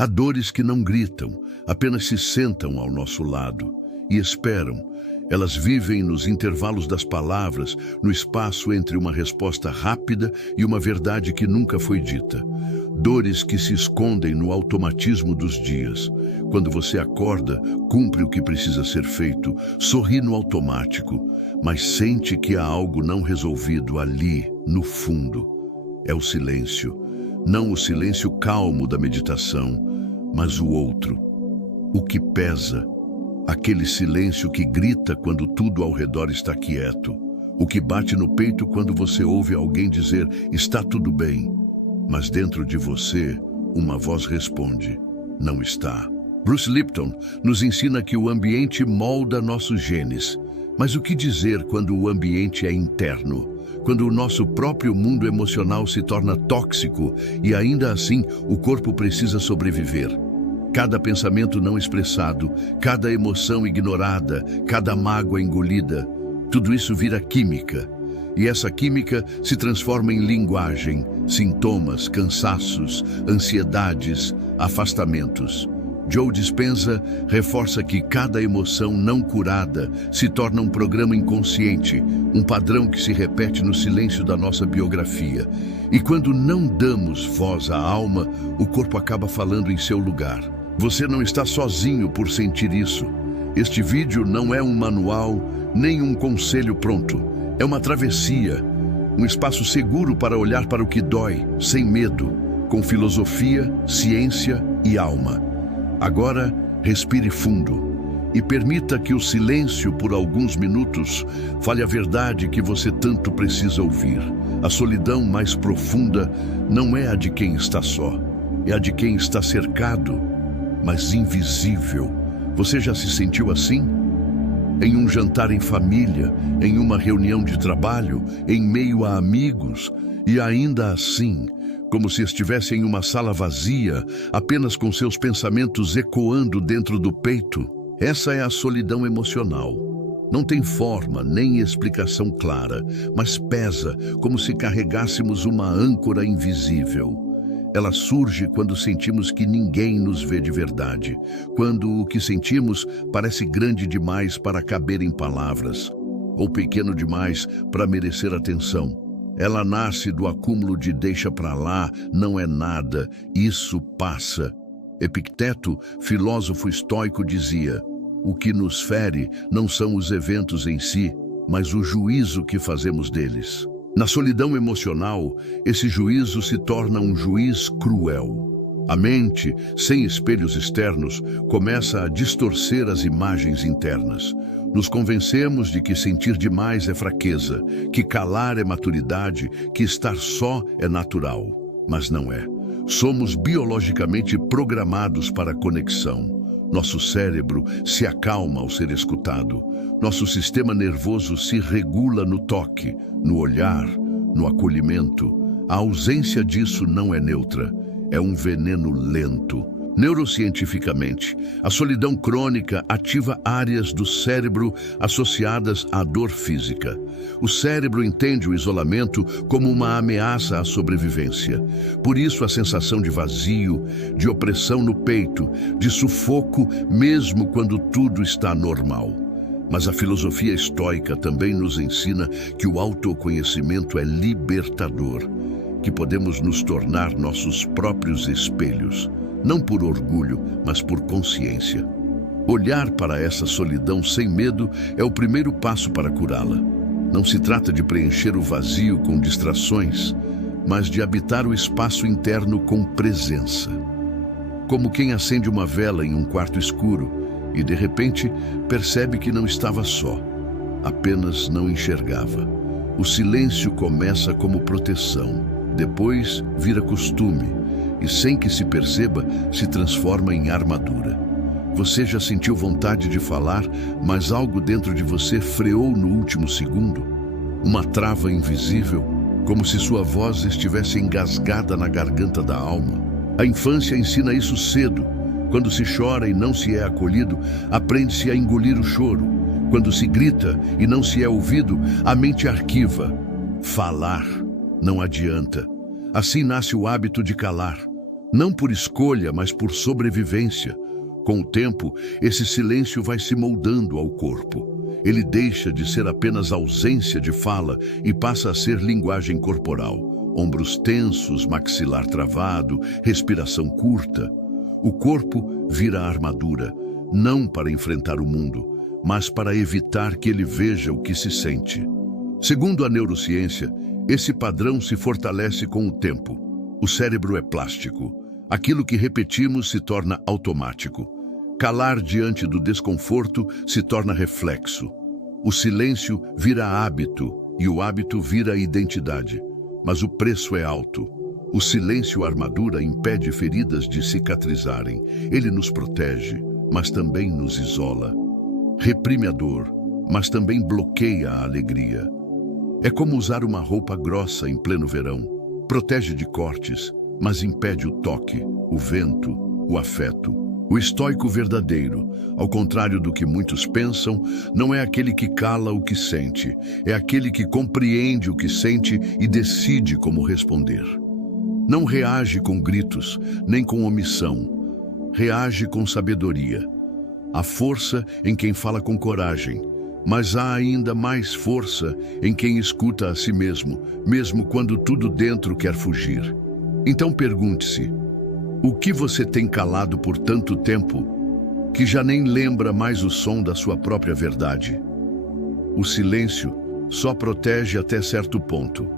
Há dores que não gritam, apenas se sentam ao nosso lado e esperam. Elas vivem nos intervalos das palavras, no espaço entre uma resposta rápida e uma verdade que nunca foi dita. Dores que se escondem no automatismo dos dias. Quando você acorda, cumpre o que precisa ser feito, sorri no automático, mas sente que há algo não resolvido ali, no fundo. É o silêncio. Não o silêncio calmo da meditação, mas o outro. O que pesa. Aquele silêncio que grita quando tudo ao redor está quieto. O que bate no peito quando você ouve alguém dizer, está tudo bem. Mas dentro de você, uma voz responde, não está. Bruce Lipton nos ensina que o ambiente molda nossos genes. Mas o que dizer quando o ambiente é interno? Quando o nosso próprio mundo emocional se torna tóxico e ainda assim o corpo precisa sobreviver. Cada pensamento não expressado, cada emoção ignorada, cada mágoa engolida, tudo isso vira química. E essa química se transforma em linguagem, sintomas, cansaços, ansiedades, afastamentos. Joe Dispenza reforça que cada emoção não curada se torna um programa inconsciente, um padrão que se repete no silêncio da nossa biografia. E quando não damos voz à alma, o corpo acaba falando em seu lugar. Você não está sozinho por sentir isso. Este vídeo não é um manual, nem um conselho pronto. É uma travessia, um espaço seguro para olhar para o que dói, sem medo, com filosofia, ciência e alma. Agora, respire fundo e permita que o silêncio, por alguns minutos, fale a verdade que você tanto precisa ouvir. A solidão mais profunda não é a de quem está só, é a de quem está cercado, mas invisível. Você já se sentiu assim? Em um jantar em família, em uma reunião de trabalho, em meio a amigos, e ainda assim, como se estivesse em uma sala vazia, apenas com seus pensamentos ecoando dentro do peito. Essa é a solidão emocional. Não tem forma nem explicação clara, mas pesa como se carregássemos uma âncora invisível. Ela surge quando sentimos que ninguém nos vê de verdade, quando o que sentimos parece grande demais para caber em palavras, ou pequeno demais para merecer atenção. Ela nasce do acúmulo de deixa pra lá, não é nada, isso passa. Epicteto, filósofo estoico, dizia: o que nos fere não são os eventos em si, mas o juízo que fazemos deles. Na solidão emocional, esse juízo se torna um juiz cruel. A mente, sem espelhos externos, começa a distorcer as imagens internas. Nos convencemos de que sentir demais é fraqueza, que calar é maturidade, que estar só é natural. Mas não é. Somos biologicamente programados para a conexão. Nosso cérebro se acalma ao ser escutado. Nosso sistema nervoso se regula no toque, no olhar, no acolhimento. A ausência disso não é neutra, é um veneno lento. Neurocientificamente, a solidão crônica ativa áreas do cérebro associadas à dor física. O cérebro entende o isolamento como uma ameaça à sobrevivência. Por isso, a sensação de vazio, de opressão no peito, de sufoco, mesmo quando tudo está normal. Mas a filosofia estoica também nos ensina que o autoconhecimento é libertador, que podemos nos tornar nossos próprios espelhos. Não por orgulho, mas por consciência. Olhar para essa solidão sem medo é o primeiro passo para curá-la. Não se trata de preencher o vazio com distrações, mas de habitar o espaço interno com presença. Como quem acende uma vela em um quarto escuro e, de repente, percebe que não estava só, apenas não enxergava. O silêncio começa como proteção, depois vira costume, e sem que se perceba, se transforma em armadura. Você já sentiu vontade de falar, mas algo dentro de você freou no último segundo? Uma trava invisível, como se sua voz estivesse engasgada na garganta da alma. A infância ensina isso cedo. Quando se chora e não se é acolhido, aprende-se a engolir o choro. Quando se grita e não se é ouvido, a mente arquiva. Falar não adianta. Assim nasce o hábito de calar. Não por escolha, mas por sobrevivência. Com o tempo, esse silêncio vai se moldando ao corpo. Ele deixa de ser apenas ausência de fala e passa a ser linguagem corporal. Ombros tensos, maxilar travado, respiração curta. O corpo vira armadura, não para enfrentar o mundo, mas para evitar que ele veja o que se sente. Segundo a neurociência, esse padrão se fortalece com o tempo. O cérebro é plástico. Aquilo que repetimos se torna automático. Calar diante do desconforto se torna reflexo. O silêncio vira hábito e o hábito vira identidade. Mas o preço é alto. O silêncio armadura impede feridas de cicatrizarem. Ele nos protege, mas também nos isola. Reprime a dor, mas também bloqueia a alegria. É como usar uma roupa grossa em pleno verão. Protege de cortes, mas impede o toque, o vento, o afeto. O estoico verdadeiro, ao contrário do que muitos pensam, não é aquele que cala o que sente, é aquele que compreende o que sente e decide como responder. Não reage com gritos, nem com omissão. Reage com sabedoria. Há força em quem fala com coragem, mas há ainda mais força em quem escuta a si mesmo, mesmo quando tudo dentro quer fugir. Então pergunte-se: o que você tem calado por tanto tempo que já nem lembra mais o som da sua própria verdade? O silêncio só protege até certo ponto.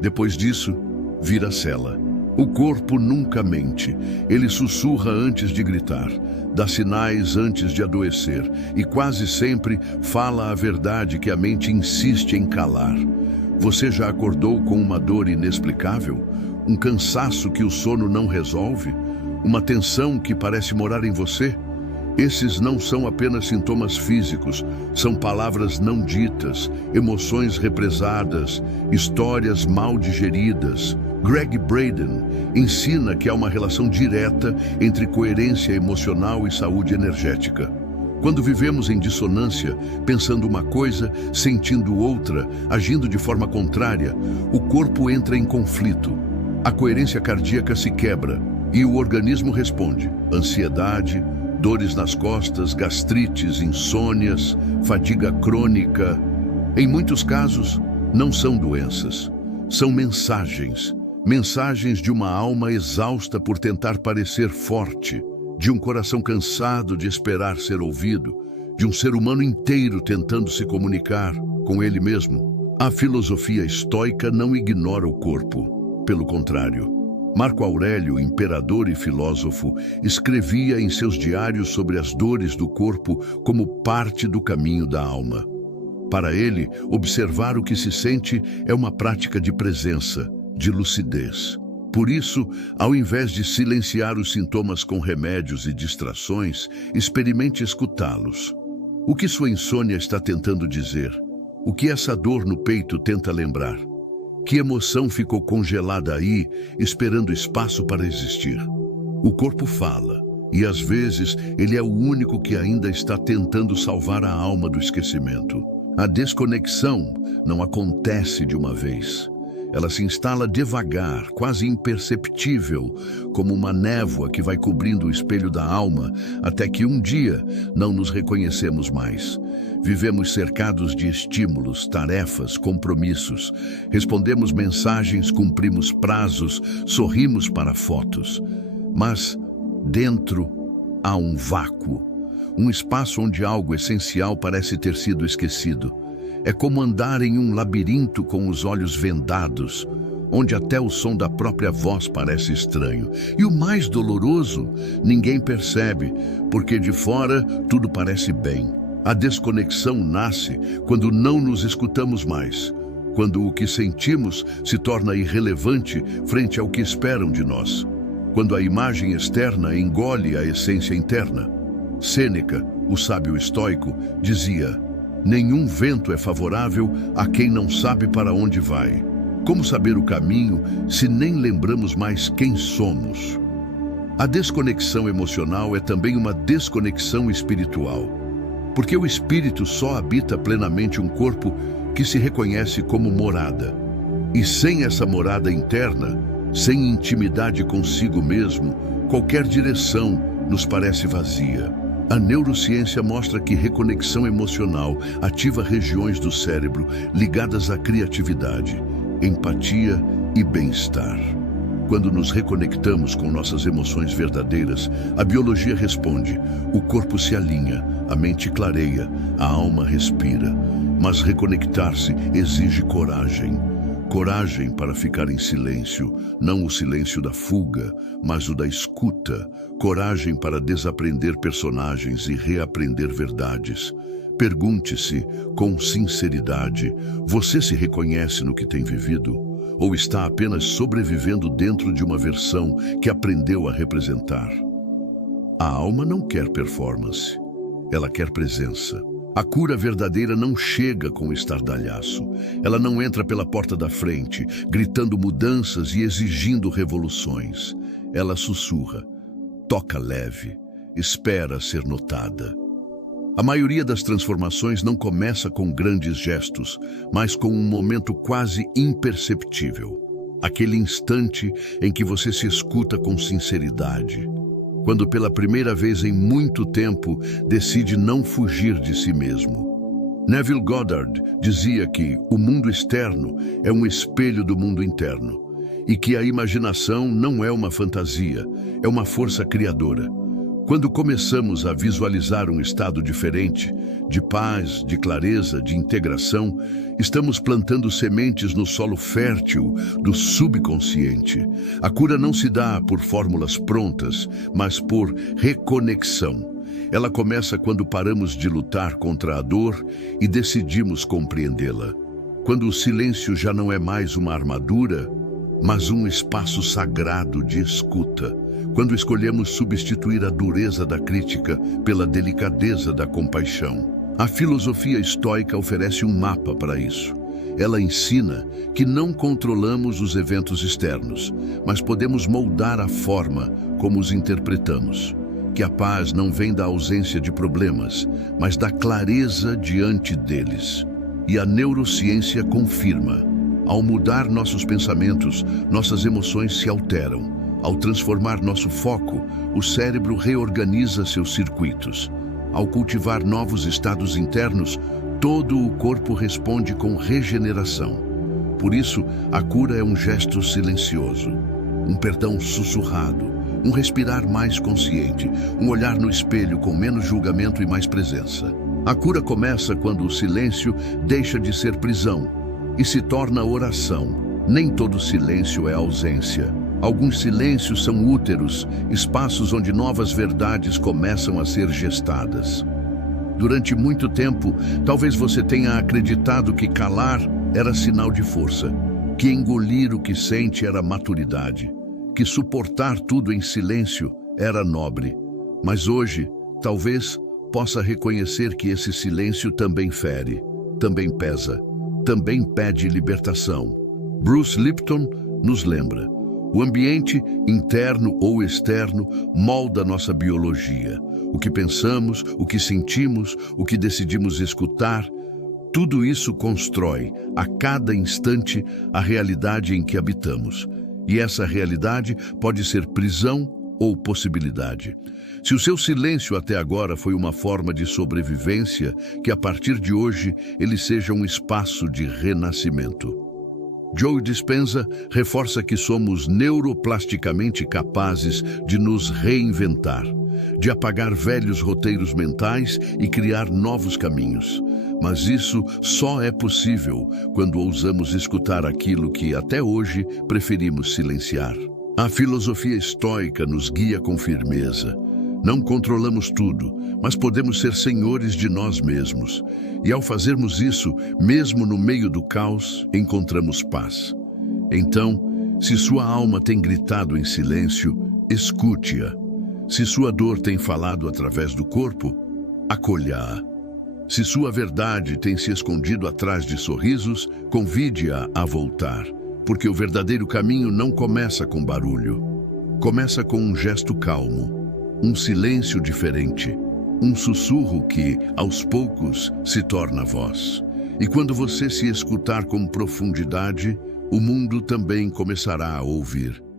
Depois disso, vira cela. O corpo nunca mente. Ele sussurra antes de gritar, dá sinais antes de adoecer e quase sempre fala a verdade que a mente insiste em calar. Você já acordou com uma dor inexplicável? Um cansaço que o sono não resolve? Uma tensão que parece morar em você? Esses não são apenas sintomas físicos, são palavras não ditas, emoções represadas, histórias mal digeridas. Greg Braden ensina que há uma relação direta entre coerência emocional e saúde energética. Quando vivemos em dissonância, pensando uma coisa, sentindo outra, agindo de forma contrária, o corpo entra em conflito. A coerência cardíaca se quebra e o organismo responde. Ansiedade, dores nas costas, gastrites, insônias, fadiga crônica. Em muitos casos, não são doenças, são mensagens. Mensagens de uma alma exausta por tentar parecer forte, de um coração cansado de esperar ser ouvido, de um ser humano inteiro tentando se comunicar com ele mesmo. A filosofia estoica não ignora o corpo. Pelo contrário, Marco Aurélio, imperador e filósofo, escrevia em seus diários sobre as dores do corpo como parte do caminho da alma. Para ele, observar o que se sente é uma prática de presença, de lucidez. Por isso, ao invés de silenciar os sintomas com remédios e distrações, experimente escutá-los. O que sua insônia está tentando dizer? O que essa dor no peito tenta lembrar? Que emoção ficou congelada aí, esperando espaço para existir? O corpo fala, e às vezes ele é o único que ainda está tentando salvar a alma do esquecimento. A desconexão não acontece de uma vez. Ela se instala devagar, quase imperceptível, como uma névoa que vai cobrindo o espelho da alma, até que um dia não nos reconhecemos mais. Vivemos cercados de estímulos, tarefas, compromissos. Respondemos mensagens, cumprimos prazos, sorrimos para fotos. Mas dentro há um vácuo, um espaço onde algo essencial parece ter sido esquecido. É como andar em um labirinto com os olhos vendados, onde até o som da própria voz parece estranho. E o mais doloroso, ninguém percebe, porque de fora tudo parece bem. A desconexão nasce quando não nos escutamos mais, quando o que sentimos se torna irrelevante frente ao que esperam de nós, quando a imagem externa engole a essência interna. Sêneca, o sábio estoico, dizia: nenhum vento é favorável a quem não sabe para onde vai. Como saber o caminho se nem lembramos mais quem somos? A desconexão emocional é também uma desconexão espiritual, porque o espírito só habita plenamente um corpo que se reconhece como morada. E sem essa morada interna, Sem intimidade consigo mesmo, qualquer direção nos parece vazia. A neurociência mostra que reconexão emocional ativa regiões do cérebro ligadas à criatividade, empatia e bem-estar. Quando nos reconectamos com nossas emoções verdadeiras, a biologia responde, o corpo se alinha, a mente clareia, a alma respira. Mas reconectar-se exige coragem. Coragem para ficar em silêncio, não o silêncio da fuga, mas o da escuta. Coragem para desaprender personagens e reaprender verdades. Pergunte-se, com sinceridade, você se reconhece no que tem vivido? Ou está apenas sobrevivendo dentro de uma versão que aprendeu a representar? A alma não quer performance, ela quer presença. A cura verdadeira não chega com estardalhaço. Ela não entra pela porta da frente, gritando mudanças e exigindo revoluções. Ela sussurra, toca leve, espera ser notada. A maioria das transformações não começa com grandes gestos, mas com um momento quase imperceptível. Aquele instante em que você se escuta com sinceridade. Quando pela primeira vez em muito tempo decide não fugir de si mesmo. Neville Goddard dizia que o mundo externo é um espelho do mundo interno e que a imaginação não é uma fantasia, é uma força criadora. Quando começamos a visualizar um estado diferente, de paz, de clareza, de integração, estamos plantando sementes no solo fértil do subconsciente. A cura não se dá por fórmulas prontas, mas por reconexão. Ela começa quando paramos de lutar contra a dor e decidimos compreendê-la. Quando o silêncio já não é mais uma armadura, mas um espaço sagrado de escuta. Quando escolhemos substituir a dureza da crítica pela delicadeza da compaixão. A filosofia estoica oferece um mapa para isso. Ela ensina que não controlamos os eventos externos, mas podemos moldar a forma como os interpretamos. Que a paz não vem da ausência de problemas, mas da clareza diante deles. E a neurociência confirma. Ao mudar nossos pensamentos, nossas emoções se alteram. Ao transformar nosso foco, o cérebro reorganiza seus circuitos. Ao cultivar novos estados internos, todo o corpo responde com regeneração. Por isso, a cura é um gesto silencioso, um perdão sussurrado, um respirar mais consciente, um olhar no espelho com menos julgamento e mais presença. A cura começa quando o silêncio deixa de ser prisão e se torna oração. Nem todo silêncio é ausência. Alguns silêncios são úteros, espaços onde novas verdades começam a ser gestadas. Durante muito tempo, talvez você tenha acreditado que calar era sinal de força, que engolir o que sente era maturidade, que suportar tudo em silêncio era nobre. Mas hoje, talvez possa reconhecer que esse silêncio também fere, também pesa, também pede libertação. Bruce Lipton nos lembra. O ambiente, interno ou externo, molda nossa biologia. O que pensamos, o que sentimos, o que decidimos escutar, tudo isso constrói, a cada instante, a realidade em que habitamos. E essa realidade pode ser prisão ou possibilidade. Se o seu silêncio até agora foi uma forma de sobrevivência, que a partir de hoje ele seja um espaço de renascimento. Joe Dispenza reforça que somos neuroplasticamente capazes de nos reinventar, de apagar velhos roteiros mentais e criar novos caminhos. Mas isso só é possível quando ousamos escutar aquilo que até hoje preferimos silenciar. A filosofia estoica nos guia com firmeza. Não controlamos tudo, mas podemos ser senhores de nós mesmos. E ao fazermos isso, mesmo no meio do caos, encontramos paz. Então, se sua alma tem gritado em silêncio, escute-a. Se sua dor tem falado através do corpo, acolha-a. Se sua verdade tem se escondido atrás de sorrisos, convide-a a voltar. Porque o verdadeiro caminho não começa com barulho. Começa com um gesto calmo. Um silêncio diferente, um sussurro que, aos poucos, se torna voz. E quando você se escutar com profundidade, o mundo também começará a ouvir.